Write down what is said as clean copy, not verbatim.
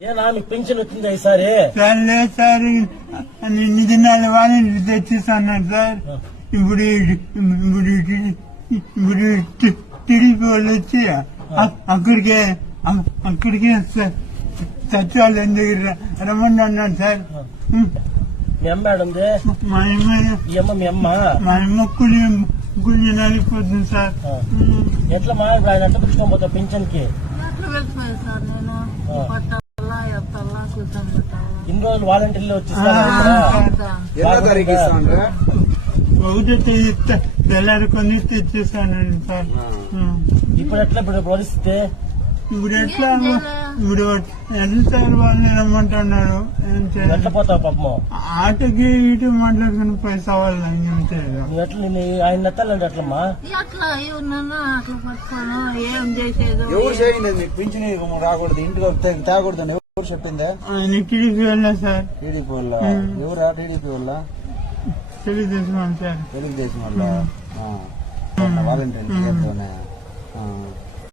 ఏనా మీకు పెన్షన్ వచ్చిందా ఈసారి? సార్ లేదు సార్, ఇన్ని దినాలు వాళ్ళు తెచ్చిస్తాను సార్. ఇప్పుడు టీడీపీ వాళ్ళు వచ్చి అక్కడికే సచివాలయం దగ్గర రమ్మని అన్నాను సార్. మీ అమ్మ ఏడుంది? మా అమ్మ కూలి నలిగిపోతుంది సార్. ఎట్లా మా ఆయన ఎట్లా పెట్టుకోని పోతా పెన్షన్ కి? ఇన్ని రోజులు వాలంటీర్లు వచ్చిస్తారు. ఒకటి తెల్లారుకొని తెచ్చేస్తానండి సార్. ఇప్పుడు ఎట్లా ఇప్పుడు పరిస్థితి? ఇప్పుడు ఎట్లా సార్ వాళ్ళు రమ్మంటున్నారు. ఎట్లా పోతావు పాపం? ఆటకి ఇటు మాట్లాడుకుని పైసా వాళ్ళు ఎట్లా ఆయన ఎత్తాలండి? ఎట్లమ్మా ఏం చేసేది? ఎవరు చేయండి మీకు పింఛన్ రాకూడదు, ఇంటికి తేకూడదు అని ఎవరు చెప్పిందా? ఆయన టీడీపీ వల్ల సార్. టీడీపీ వల్ల? ఎవరా టీడీపీ వల్ల? తెలుగుదేశం సార్. తెలుగుదేశం వల్ల వాలంటీర్